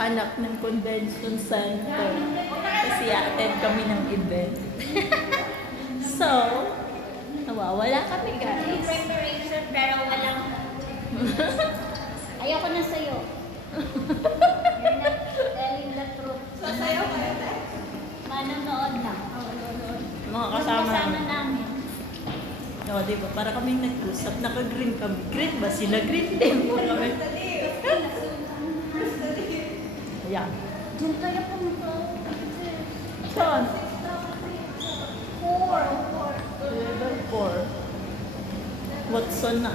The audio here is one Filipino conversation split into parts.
Hanap ng convention center kasi attend kami ng event. So, nawawala kami guys. Preparation pero walang ayoko na sa'yo. You're not telling the truth. Sasayaw kayo tayo? Manonood na. Mga kasama namin. O, diba? Para kaming nag-usap. Naka-green kami. Green ba? Sila green din. Ayan. Diyan tayo pumunta. Saan? 4. Level 4. Watson na.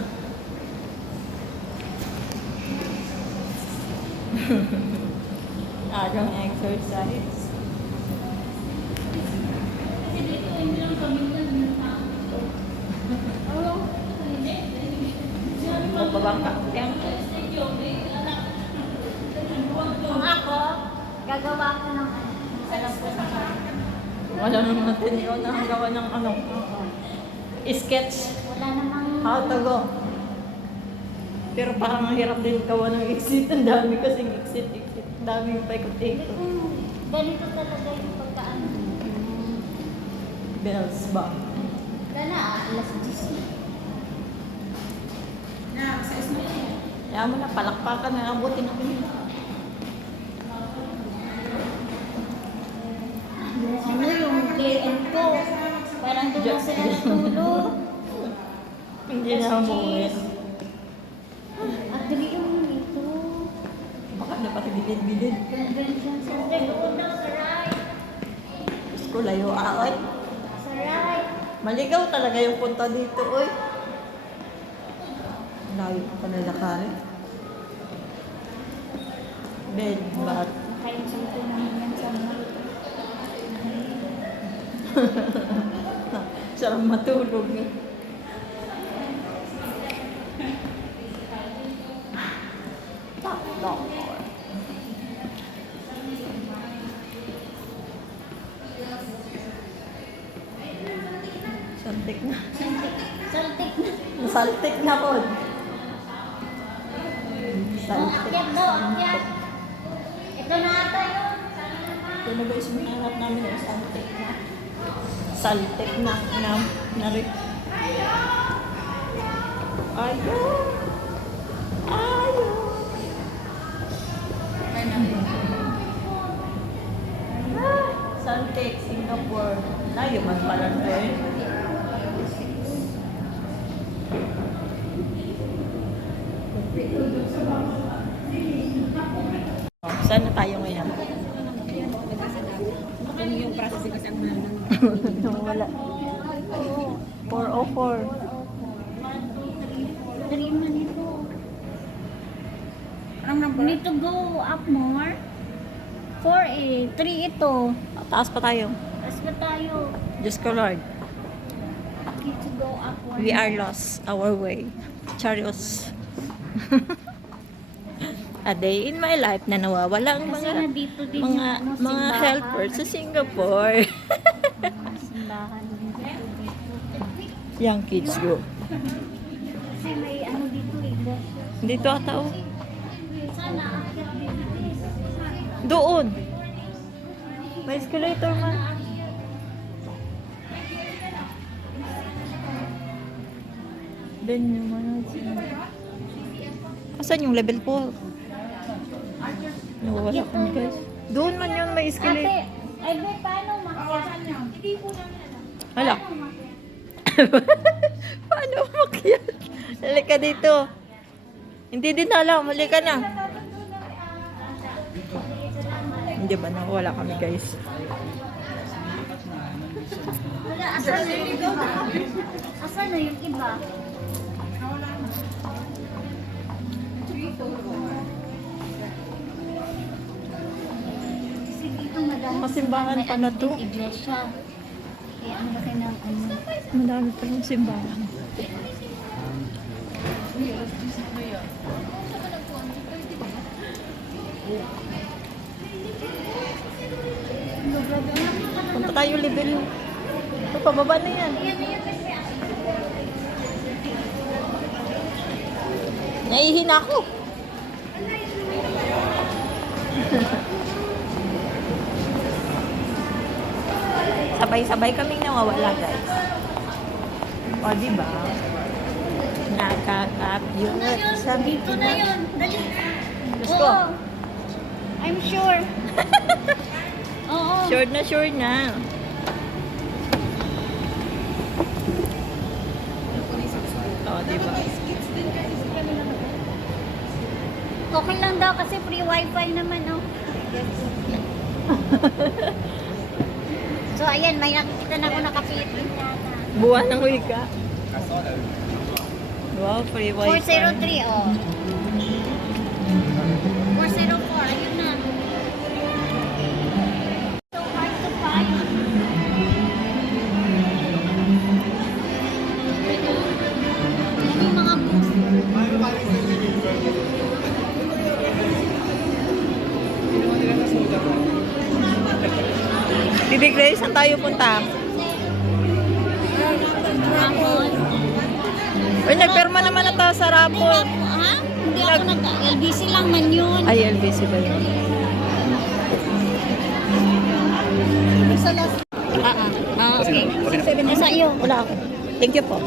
Agang exercise. Mapabangka. Kung ako, gagawa ko ng alam ko sa Wala naman natin yun na gawa ng ano. Sketch. wala namang How to go. Pero parang ang hirap din gawa ng exit. Ang dami kasing exit. Ang dami yung paikot-ikot. ganito talaga yung pagkaano. Bells ba? Wala na, alas 10. Kaya mo na, palakpakan na. Abutin natin yun. Ano yung KM ko? Parang doon na sila natulog. Hindi na umuwi. Agri yung nito. Baka na pati bilid-bilid. Convention center doon na sa right. Diyos ko, layo aoy. Sa right. Maligaw talaga yung punta dito, oy. Layo pa na lakarin. Bed, bat. Kain dito naman yan sa mall. Sarap matulog eh. Takot. Santik na. Saltik na. Nasaltik na po. Oh, akyat daw, akyat. Ito na ata yun. Ito na guys, minanap namin yung saltik na. Saltik na. Narit. Ayun. Ayun. Saltik, Singapore. Layo man pala doon. Saan na tayo ngayon? Yung processing kasi ang mahal. Wala. 404. Dali man ito. Anong number? Need to go up more. 4 3 ito. Taas pa tayo. Tapos ba tayo? Diyos ko Lord. Need to go up more. We are lost our way. Chariots. A day in my life na nawawala ang Kasi mga nandito din yung ano, mga simbahan. helpers sa Singapore. Simbahan dito. Young kids go. Kasi may ano dito eh. Dito ata oh. Sana akyat dito. Doon. May escalator man. Then yung ano. Asan yung level 4? Nawawala kami guys. Doon man yun may escalator. Ate, ay be, paano makyat? Hindi po namin alam. Hala. Paano umakyat? Halika dito. Hindi din alam. Halika na. Hindi ba nawala kami guys? Wala, asan na yung iba? Asan na yung iba? Masimbahan pa na to. Iglesia. Kaya ang laki ng ano. Madami pa ng simbahan. Punta tayo level. Ito, pababa na yan. Nahihina ako. Sabay-sabay kaming nawawala, guys. O, diba? Nakaka-cute. Sabi Dito na yun. Dali. Let's go. Oo. I'm sure. Oo. Sure na, sure na. O, diba? Okay lang daw kasi free wifi naman, oh. So, ayan, may nakikita na ako nakapilipin yata. Buwan ng wika. Wow, free wifi. 403, oh. 404, ayun na. So hard to find. Yan yung mga books. Bibi Grace, saan tayo punta? Ramon. Uy, nagperma naman na tayo sa rapol. Ha? Hindi ako LBC lang man yun. Ay, LBC ba yun? Okay. Nasa iyo. Wala ako. Thank you po.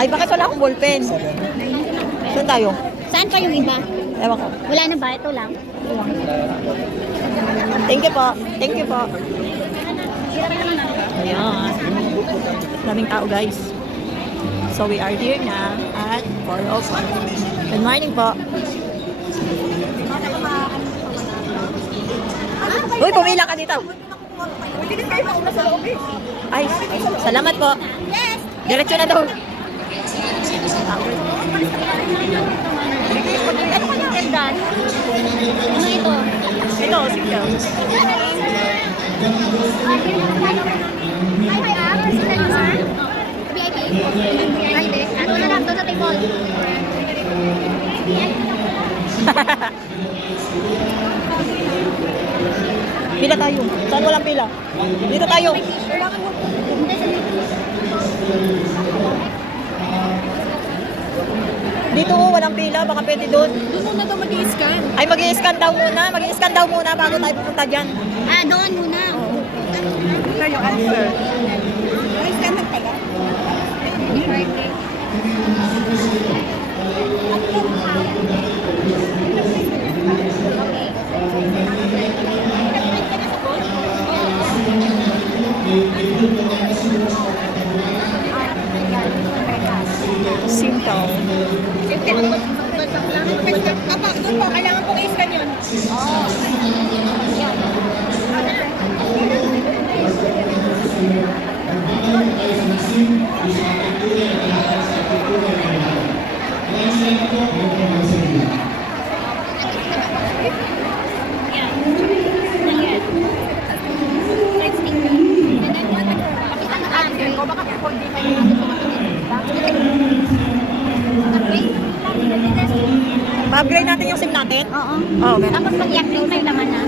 Ay, bakit wala akong ballpen? Saan tayo? Saan pa yung iba? Ewan ko. Wala na ba? Ito lang. Thank you po. Thank you po. Ayan. Daming tao, guys. So, we are here na at 4:05. Good morning po. Uy, pumila ka dito. Ay, salamat po. Diretso na daw. Ganda. Ano ito? Ito, sige. VIP? Ay, hindi. Ano na lang, doon sa table. Pila tayo. Saan walang pila? Dito tayo. Dito, walang pila. Baka pwede doon. Doon muna daw mag-i-scan. Ay, mag-i-scan daw muna. Mag-i-scan daw muna bago tayo pupunta dyan. Ah, doon muna. Tayo, answer. Mag-i-scan ng pala. Simple. Papa, doon po. Kailangan po i-scan yun. Pa-upgrade natin yung SIM natin. Oo. Oh, okay. Tapos mag-i-active na yung laman na.